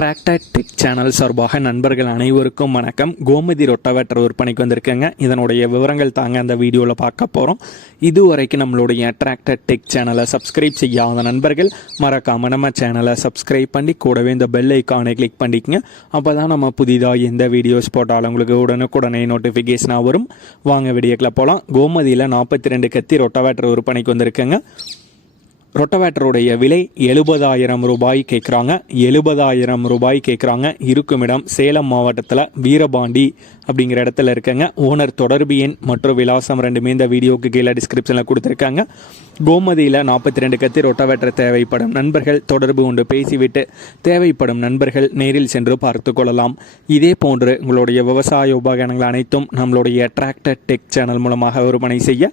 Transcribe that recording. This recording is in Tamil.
டிராக்டர் டெக் சேனல் சார்பாக நண்பர்கள் அனைவருக்கும் வணக்கம். கோமதி ரொட்டவேட்டர் விற்பனைக்கு வந்திருக்கேங்க. இதனுடைய விவரங்கள் தாங்க அந்த வீடியோவில் பார்க்க போகிறோம் இதுவரைக்கும் நம்மளுடைய டிராக்டர் டெக் சேனலை சப்ஸ்கிரைப் செய்யாத நண்பர்கள் மறக்காம நம்ம சேனலை சப்ஸ்கிரைப் பண்ணி கூடவே இந்த பெல் ஐக்கானை கிளிக் பண்ணிக்கங்க. அப்போ தான் நம்ம புதிதாக எந்த வீடியோஸ் போட்டாலும் உங்களுக்கு உடனுக்குடனே நோட்டிஃபிகேஷனாக வரும். வாங்க வீடியோக்கில் போகலாம் கோமதியில் நாற்பத்தி ரெண்டு கத்தி ரொட்டவேட்டர் விற்பனைக்கு வந்திருக்கேங்க. ரொட்டவேட்டருடைய விலை எழுபதாயிரம் ரூபாய் கேட்குறாங்க எழுபதாயிரம் ரூபாய் கேட்குறாங்க இருக்கும் இடம் சேலம் மாவட்டத்தில் வீரபாண்டி அப்படிங்கிற இடத்துல இருக்கங்க. ஓனர் தொடர்பு எண் மற்றும் விலாசம் ரெண்டுமே இந்த வீடியோக்கு கீழே டிஸ்கிரிப்ஷனில் கொடுத்துருக்காங்க. கோமதியில் நாற்பத்தி ரெண்டு கத்தி ரொட்டவேட்டர் தேவைப்படும் நண்பர்கள் தொடர்பு கொண்டு பேசிவிட்டு தேவைப்படும் நண்பர்கள் நேரில் சென்று பார்த்து கொள்ளலாம். இதே போன்று உங்களுடைய விவசாய உபகரணங்கள் அனைத்தும் நம்மளுடைய டிராக்டர் டெக் சேனல் மூலமாக விற்பனை செய்ய